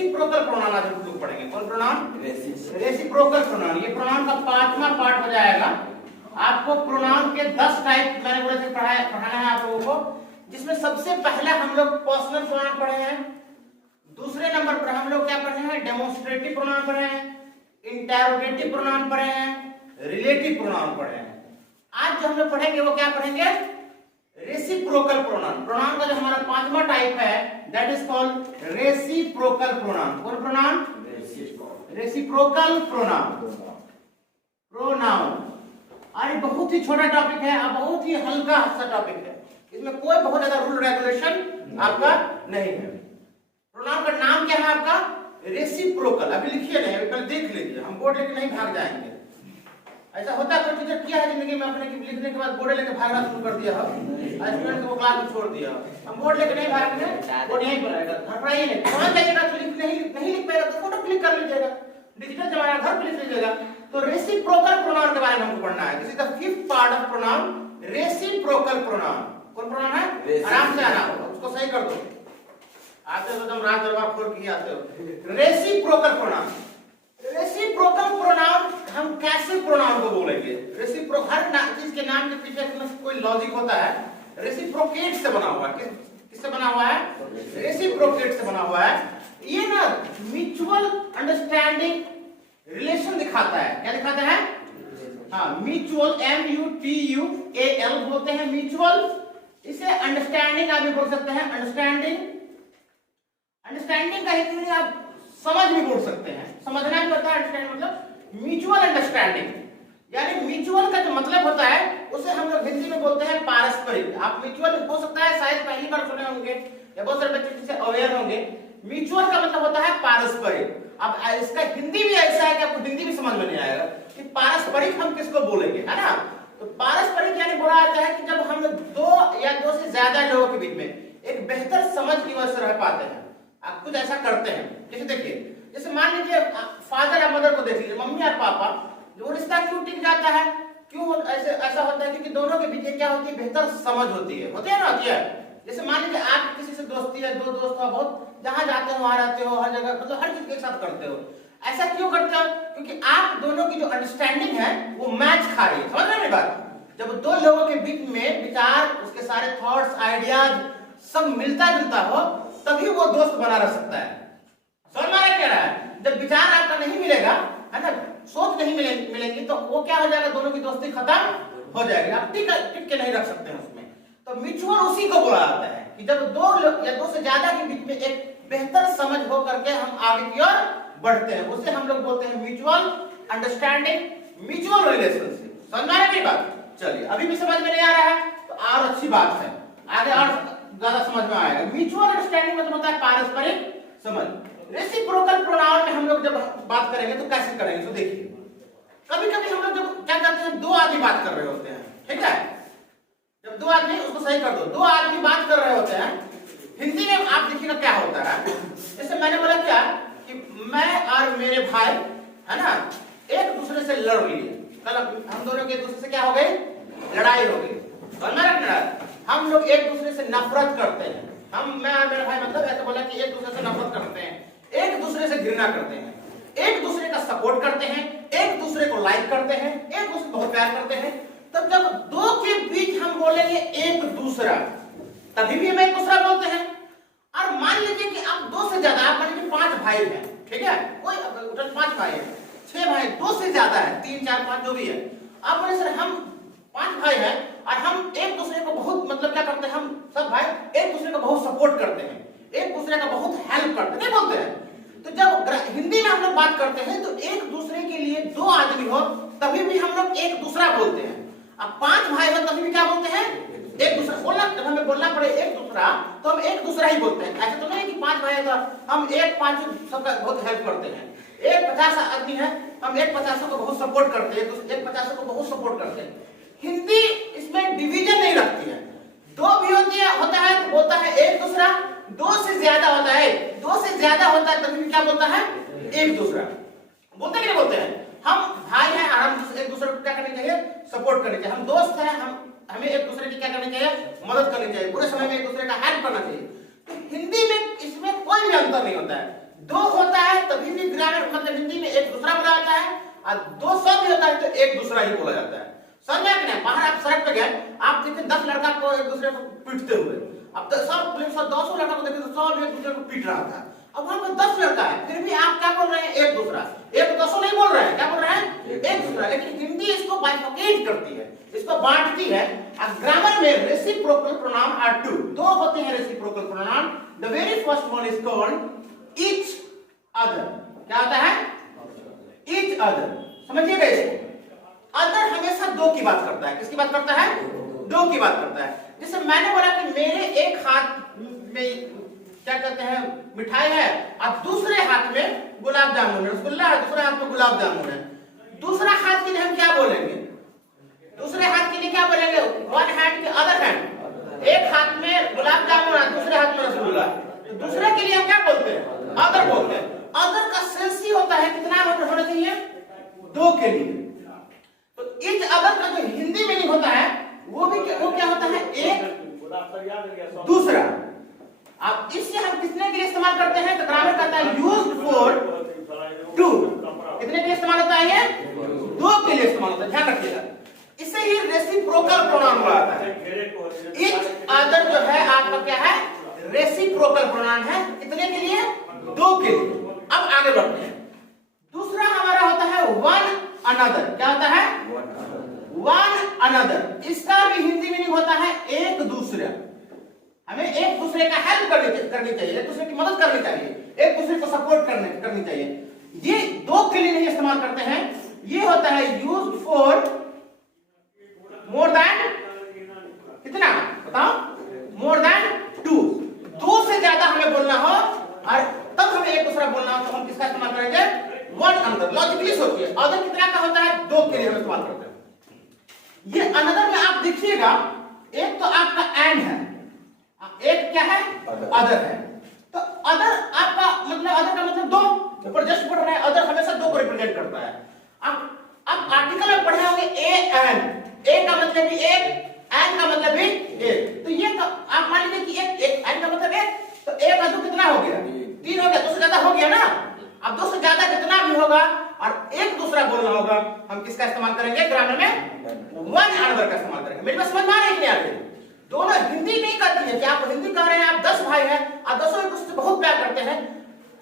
Reciprocal pronoun आज हम लोग पढ़ेंगे। कौन प्रोनाउन? Reciprocal pronoun. ये प्रोनाउन का 5वां पार्ट हो जाएगा। आपको प्रोनाउन के 10 टाइप मैंने बोले थे पढ़ाना है आप लोगों को, जिसमें सबसे पहले हम लोग पर्सनल प्रोनाउन पढ़े हैं, दूसरे नंबर पर हम लोग क्या पढ़े हैं? डेमोन्स्ट्रेटिव प्रोनाउन पढ़े हैं, इंटरोगेटिव प्रोनाउन पढ़े हैं, रिलेटिव प्रोनाउन पढ़े हैं। आज जो हम लोग पढ़ेंगे वो क्या पढ़ेंगे? Reciprocal pronoun. प्रोनाउन का जो हमारा 5वां टाइप है that is called reciprocal pronoun. कौन प्रोनाउन? Reciprocal pronoun. प्रोनाउन अरे बहुत ही छोटा टॉपिक है और बहुत ही हल्का सा टॉपिक है, इसमें कोई बहुत ज्यादा रूल रेगुलेशन आपका नहीं है। प्रोनाउन का नाम क्या है आपका? रेसिप्रोकल। अभी लिखिए नहीं, अभी पहले देख लीजिए, हम बोर्ड लेके नहीं भाग जाएंगे। ऐसा होता है कोई टीचर किया है जिंदगी में अपने की लिखने के बाद बोर्ड लेके भागना शुरू कर दिया हो, स्टूडेंट को क्लास में छोड़ दिया। हम बोर्ड लेके नहीं भागेंगे, बोर्ड यहीं पर रहेगा, घबराइए नहीं। वहां जाइएगा तो नहीं लिख पाएगा तो फोटो क्लिक कर लीजिएगा, डिजिटल जमाना घर पे लिख लीजिएगा। तो रेसिप्रोकल प्रोनाउन के बारे में हमको पढ़ना है। This is the 5th part of pronoun, reciprocal pronoun. कौन प्रोनाउन है? आराम से आना होगा, उसको सही कर दो। आते हो तो हम राज दरबार खोल के आते हो। Reciprocal pronoun. रेसिप्रोकल प्रोनाउन हम कैसे प्रोनाउन को बोलेंगे? हर चीज के नाम के पीछे कोई लॉजिक होता है। रेसिप्रोकेट से बना हुआ है। किससे बना हुआ है? रेसिप्रोकेट से बना हुआ है। ये ना म्यूचुअल अंडरस्टैंडिंग रिलेशन दिखाता है। क्या दिखाता है? हाँ, म्यूचुअल, MUTUAL बोलते हैं म्यूचुअल। इसे अंडरस्टैंडिंग आप भी बोल सकते हैं। अंडरस्टैंडिंग का हिंदी में आप समझ भी बोल सकते हैं। समझना भी होता है। अंडरस्टैंडिंग मतलब म्यूचुअल अंडरस्टैंडिंग, यानी म्यूचुअल का जो मतलब होता है उसे हम लोग हिंदी में बोलते हैं पारस्परिक। आप म्यूचुअल हो सकता है शायद पहली बार सुने होंगे या बहुत सारे बच्चे इससे अवेयर होंगे। म्यूचुअल का मतलब होता है पारस्परिक। अब इसका हिंदी भी ऐसा है कि आपको हिंदी भी समझ में नहीं आएगा कि पारस्परिक हम किसको बोलेंगे, है ना? तो पारस्परिक यानी बोला जाता है कि जब हम दो या दो से ज्यादा लोगों के बीच में एक बेहतर समझ की वजह से रह पाते हैं, आप कुछ ऐसा करते हैं। जैसे देखिए, जैसे मान लीजिए फादर या मदर को देख लीजिए, मम्मी और पापा, जो रिश्ता क्यों टिक जाता है? क्यों ऐसा होता है? क्योंकि दोनों के बीच क्या होती है? बेहतर समझ होती है ना, होती है। जैसे मान लीजिए आप किसी से दोस्ती है, दो दोस्त हो, बहुत जहां जाते हो वहां रहते हो, हर जगह मतलब हर चीज एक साथ करते हो। ऐसा क्यों करते हो? क्योंकि आप दोनों की जो अंडरस्टैंडिंग है वो मैच खा रही है। समझ रहे हैं बात? जब दो लोगों के बीच में विचार, उसके सारे थॉट्स, आइडियाज सब मिलता जुलता हो, तभी वो दोस्त बना रह सकता है। समझ में आ रहा है? जब विचार आपका नहीं मिलेगा, है ना, सोच नहीं मिलेंगी, तो वो क्या हो जाएगा? दोनों की दोस्ती खत्म हो जाएगी। आप टिक के नहीं रख सकते हैं उसमें। तो म्यूचुअल उसी को बोला जाता है कि जब दो लोग या दो से ज्यादा के बीच में एक बेहतर समझ हो करके हम आगे की ओर बढ़ते हैं, उसे हम लोग बोलते हैं म्यूचुअल अंडरस्टैंडिंग, म्यूचुअल रिलेशनशिप। समझ में आ रही है बात? चलिए, अभी भी समझ में नहीं आ रहा है तो और अच्छी बात है, आगे और ज्यादा समझ में आएगा। म्यूचुअल अंडरस्टैंडिंग मतलब होता है पारस्परिक समझ। रेसिप्रोकल प्रोनाउन में हम लोग जब बात करेंगे तो कैसे करेंगे? तो देखिए, कभी कभी हम लोग जब क्या करते हैं, दो आदमी बात कर रहे होते हैं, ठीक है? जब दो आदमी, उसको सही कर दो, दो आदमी बात कर रहे होते हैं, हिंदी में आप देखिएगा क्या होता है। जैसे मैंने बोला क्या कि मैं और मेरे भाई, है ना, एक दूसरे से लड़ लिए। कल हम दोनों के एक दूसरे से क्या हो गई? लड़ाई हो गई। हम लोग एक दूसरे से नफरत करते हैं। मैं और मेरा भाई मतलब ऐसे बोला कि एक दूसरे से नफरत करते हैं, एक दूसरे से घृणा करते हैं, एक दूसरे का सपोर्ट करते हैं, एक दूसरे को लाइक करते हैं, एक दूसरे को बहुत प्यार करते हैं। तब जब दो के बीच हम बोलेंगे एक दूसरा, तभी भी हम एक दूसरा बोलते हैं। और मान लीजिए कि आप दो से ज्यादा, आप मान लीजिए 5 भाई हैं, ठीक है? कोई 5 भाई है, 6 भाई, दो से ज्यादा है, 3 4 5 जो भी है। आप बोले सर हम 5 भाई हैं और हम एक दूसरे को बहुत मतलब क्या करते हैं, हम सब भाई एक दूसरे को बहुत सपोर्ट करते हैं, एक दूसरे का बहुत हेल्प करते हैं, नहीं बोलते हैं? तो जब हिंदी में हम लोग बात करते हैं तो एक दूसरे के लिए दो आदमी हो तभी भी हम लोग एक दूसरा बोलते हैं। अब 5 भाई हो तभी भी क्या बोलते हैं? एक दूसरा। बोलना, जब हमें बोलना पड़े एक दूसरा तो हम एक दूसरा ही बोलते हैं। ऐसा तो नहीं कि 5 भाई है तो हम एक 5 सबका बहुत हेल्प करते हैं। एक 50 आदमी है, हम एक 50 को बहुत सपोर्ट करते हैं, एक 50 को बहुत सपोर्ट करते हैं। हिंदी इसमें डिवीजन नहीं रखती है। दो भी होता है तो बोलता है एक दूसरा, दो से ज्यादा होता है, दो से ज्यादा होता है तभी क्या बोलता है? एक दूसरा। बोलते कि नहीं बोलते हैं? हम भाई हैं और हम एक दूसरे को क्या करनी चाहिए? सपोर्ट करनी चाहिए। हम दोस्त हैं, हमें एक दूसरे की क्या करनी चाहिए? मदद करनी चाहिए। बुरे समय में एक दूसरे का हेल्प करना चाहिए। तो हिंदी में इसमें कोई भी अंतर नहीं होता है। दो होता है तभी भी ग्रामीण मतलब हिंदी में एक दूसरा बोला जाता है, और दो शब्द भी होता है तो एक दूसरा ही बोला जाता है। समझ में नहीं? बाहर आप सड़क पे गए, आप देखें 10 लड़का को एक दूसरे को पीटते हुए, अब तो सब 200 लड़का को देखें तो सब एक दूसरे को पीट रहा था। अब वहां पर 10 लड़का है, फिर भी आप क्या बोल रहे हैं? एक दूसरा। एक 200 नहीं बोल रहे हैं, क्या बोल रहे हैं? एक दूसरा। लेकिन हिंदी इसको बाइफरकेट करती है, इसको बांटती है। ग्रामर में रेसिप्रोकल प्रोनाउन आर टू, दो होते हैं reciprocal pronoun. The very first one is called each other. क्या होता है? Each other. समझिएगा इसको। अदर हमेशा दो की बात करता है। किसकी बात करता है? दो की बात करता है। जैसे मैंने बोला कि मेरे एक हाथ में क्या कहते हैं मिठाई है, और दूसरे हाथ में गुलाब जामुन है, रसगुल्ला है, दूसरे हाथ में गुलाब जामुन है। दूसरा हाथ के लिए हम क्या बोलेंगे? दूसरे हाथ के लिए क्या बोलेंगे? वन हैंड के अदर हैंड। एक हाथ में गुलाब जामुन है, दूसरे हाथ में रसगुल्ला। तो दूसरे के लिए हम क्या बोलते हैं? अदर बोलते हैं। अदर का सेंस ही होता है कितना होना चाहिए? दो के लिए। तो इच अदर का जो हिंदी मीनिंग होता है वो क्या होता है? एक दूसरा। अब इससे हम कितने के लिए इस्तेमाल करते हैं? तो ग्रामर कहता है यूज्ड फॉर टू। कितने के लिए इस्तेमाल होता है? ये दो के लिए इस्तेमाल होता है, ध्यान रखिएगा। इससे ही रेसिप्रोकल प्रोनाउन आता है। इच अदर जो है आपका क्या है? रेसिप्रोकल प्रोनाउन है। कितने के लिए? दो के लिए। अब आगे बढ़ते हैं। दूसरा हमारा होता है वन अनदर। क्या होता है? One another. इसका भी हिंदी मीनिंग होता है एक दूसरे। हमें एक दूसरे का हेल्प करनी चाहिए, एक दूसरे की मदद करनी चाहिए, एक दूसरे को सपोर्ट करनी चाहिए। ये दो के लिए नहीं इस्तेमाल करते हैं। ये होता है यूज्ड फॉर मोर देन, कितना बताओ? More than two. दो से ज्यादा हमें बोलना हो और तब हमें एक दूसरा बोलना हो तो हम किसका इस्तेमाल करेंगे? One another. लॉजिकली सोचिए, अदर कितना का होता है? दो के लिए हम इस्तेमाल करते हैं। ये अनदर में आप देखिएगा, एक तो आपका एंड है, एक क्या है? अदर है। तो अदर आपका मतलब, अदर का मतलब दो, ऊपर जस्ट पढ़ रहे हैं, अदर हमेशा दो को रिप्रेजेंट करता है। अब आर्टिकल में पढ़े होंगे ए एंड। ए का मतलब भी एक, एंड का मतलब भी एक। तो ये आप मान लीजिए कि एक एंड का मतलब एक, तो एक का दो कितना हो गया? तीन हो गया। दो से ज्यादा हो गया ना। अब दो से ज्यादा कितना भी होगा और एक दूसरा बोलना होगा, हम किसका इस्तेमाल करेंगे? ग्रामर में वन अनदर का इस्तेमाल करेंगे। मेरी बात समझ में आ रही है कि नहीं आ रही? दोनों हिंदी नहीं करती है कि आप हिंदी कह रहे हैं, आप 10 भाई हैं और 10 एक दूसरे से बहुत प्यार करते हैं,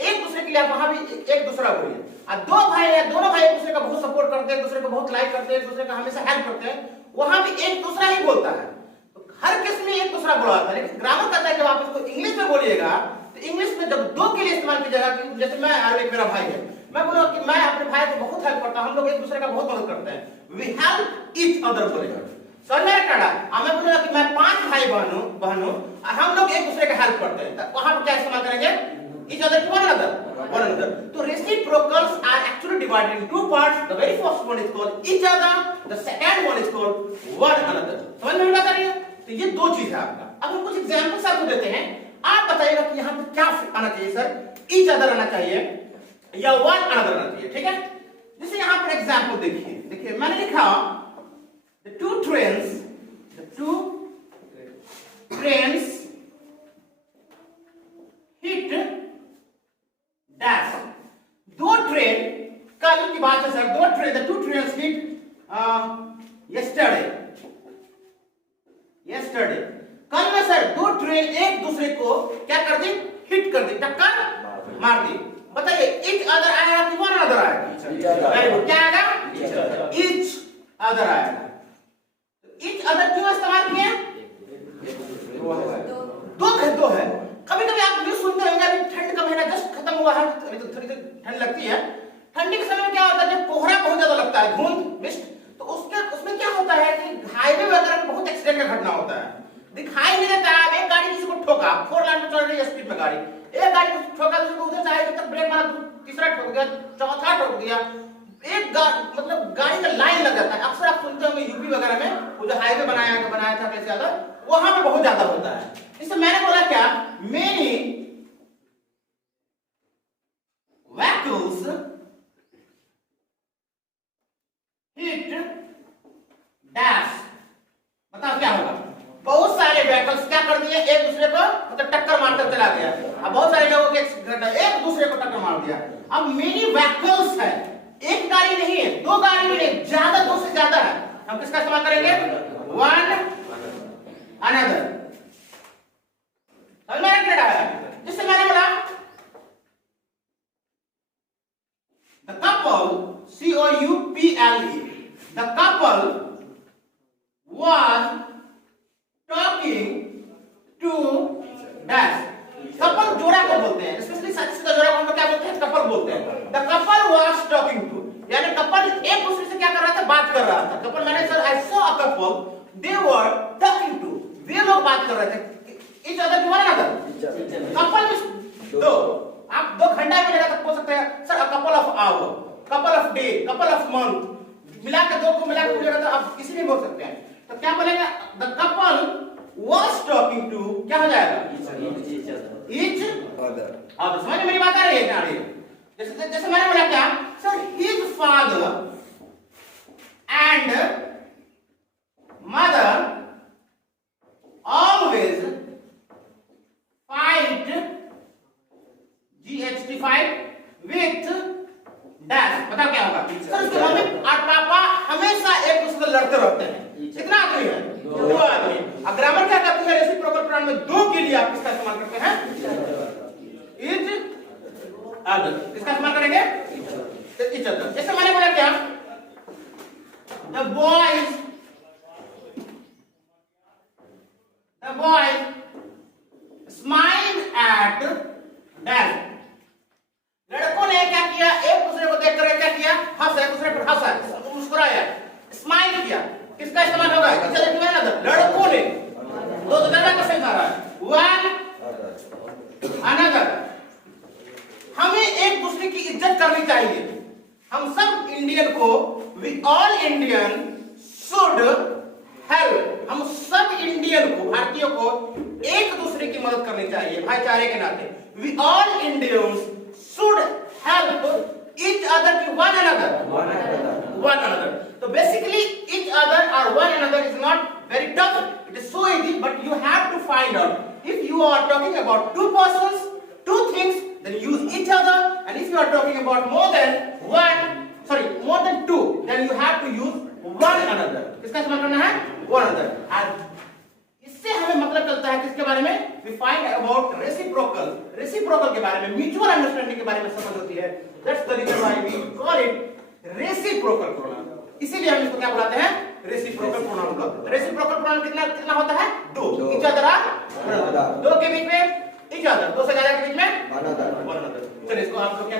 एक दूसरे के लिए आप वहां भी एक दूसरा बोलिए। और दो भाई हैं, दोनों भाई एक दूसरे का बहुत सपोर्ट करते हैं, एक दूसरे को बहुत लाइक करते हैं, एक दूसरे का हमेशा हेल्प करते हैं, वहां भी एक दूसरा ही बोलता है। तो हर किस में एक दूसरा बोला जाता है। लेकिन ग्रामर कहता है जब आप इसको इंग्लिश में बोलिएगा तो इंग्लिश में जब दो के लिए इस्तेमाल कीजिएगा, जैसे मैं और एक मेरा भाई है, मैं बोलूंगा कि मैं अपने भाई को बहुत हेल्प करता हूं, हम लोग एक दूसरे का बहुत मदद करते हैं, वी हेल्प ईच अदर बोलेगा। समझ में आया? मैं बोलूंगा कि मैं 5 भाई बहनों हम लोग एक दूसरे का हेल्प करते हैं, तो वहां पर क्या इस्तेमाल करेंगे? ईच अदर की वन अनदर। तो reciprocals are actually divided into parts. The very first one is called each other, the second one is called one another. समझ में आ रही है? तो ये दो चीज है आपका। अब हम कुछ एग्जांपल्स आपको देते हैं, आप बताइएगा कि यहां पे क्या आना चाहिए सर? ईच अदर आना चाहिए या वन अनदर आना चाहिए, ठीक है? जैसे यहां पर एग्जांपल देखिए मैंने लिखा the two trains hit dash। दो ट्रेन, कल की बात है sir, the two trains hit yesterday। कल में सर दो ट्रेन एक दूसरे को क्या कर दी? हिट कर दी, टक्कर मार दी। बताइए ईच अदर आएगा कि वन अदर आएगा? Very good. क्या आएगा? ईच अदर आएगा। ईच अदर क्यों इस्तेमाल किए? दो है। कभी कभी आप न्यूज़ सुनते होंगे, अभी ठंड का महीना जस्ट खत्म हुआ है, अभी तो थोड़ी ठंड लगती है। ठंडी के समय में क्या होता है? जब कोहरा बहुत ज्यादा लगता है, धुंध मिस्ट, तो उसमें क्या होता है कि हाईवे वगैरह में बहुत एक्सीडेंट का घटना होता है, दिखाई नहीं देता है। एक गाड़ी किसी को ठोका, 4 लाइन में चल रही है स्पीड में गाड़ी, एक गाड़ी को ठोका, दूसरे को उधर से आए तक ब्रेक मारा, तीसरा ठोक गया, चौथा ठोक दिया, मतलब गाड़ी का लाइन लग जाता है। अक्सर आप सुनते होंगे यूपी वगैरह में वो जो हाईवे बनाया था कैसे ज्यादा, वहां पे बहुत ज्यादा होता है। इससे मैंने बोला क्या? Many vehicles hit dash. बताओ क्या होगा? बहुत सारे व्हीकल्स क्या कर दिए? एक दूसरे को मतलब टक्कर मारकर चला गया। अब बहुत सारे लोगों के घटना, एक दूसरे को टक्कर मार दिया। अब मेनी व्हीकल्स है, एक गाड़ी नहीं है, दो गाड़ी भी नहीं, ज्यादा, दो से ज्यादा है, हम किसका इस्तेमाल करेंगे? One another. समझ में आया? जिससे मैंने बोला the couple, C-O-U-P-L-E, the couple was talking to dash। Couple जोड़ा को बोलते हैं, स्पेशली का जोड़ा को क्या बोलते हैं? कपल बोलते हैं। The couple was talking to, यानी कपल एक दूसरे से क्या कर रहा था? बात कर रहा था। कपल मैंने sir I saw a couple, they were talking to, वे लोग बात कर रहे थे each other to one another। Couple में दो, आप दो घंटा भी लगा तक बोल सकते हैं sir a couple of hour, couple of day, couple of month, मिला के दो को मिला के बोलेगा तो आप किसी नहीं बोल सकते हैं। तो क्या बोलेंगे? The couple was talking to, क्या हो जाएगा? each other। अब समझ में मेरी बात आ रही है क्या? आ रही है। जैसे जैसे मैंने बोला क्या sir, his father and mother always fight, GHT fight, with dash। बताओ क्या होगा सर? उसके मम्मी और पापा हमेशा एक दूसरे से लड़ते रहते हैं। कितना आदमी है? दो आदमी। अब ग्रामर क्या करती है? रेसिप्रोकल प्रोनाउन में दो के लिए आप किसका इस्तेमाल करते हैं? each other। किसका इस्तेमाल करेंगे? each other। जैसे मैंने बोला क्या the boys smiled at dash। लड़कों ने क्या किया? एक दूसरे को देखकर क्या किया? हंसा, एक दूसरे पर हंसा, मुस्कुराया, स्माइल किया। किसका इस्तेमाल होगा? लड़कों ने। दो तो ज्यादा क्वेश्चन आ रहा है। One another. हमें एक दूसरे की इज्जत करनी चाहिए। हम सब इंडियन को, we all Indian should help, हम सब इंडियन को, भारतीयों को एक दूसरे की मदद करनी चाहिए भाईचारे के नाते। We all Indians should help each other to one another। So basically each other or one another is not very tough, it is so easy, but you have to find out if you are talking about two persons, two things, then use each other, and if you are talking about more than two, then you have to use one another। किसका इस्तेमाल करना है? one another। और इससे हमें मतलब चलता है किसके बारे में? we find about reciprocal के बारे में, mutual understanding के बारे में समझ होती है। that's the reason why we call it reciprocal pronoun। इसीलिए हम इसको क्या बुलाते हैं? reciprocal pronoun बुलाते हैं। reciprocal pronoun कितना होता है? दो। each other दो के बीच में each other, दो से ज्यादा के बीच में one another। चलिए इसको आप लोग क्या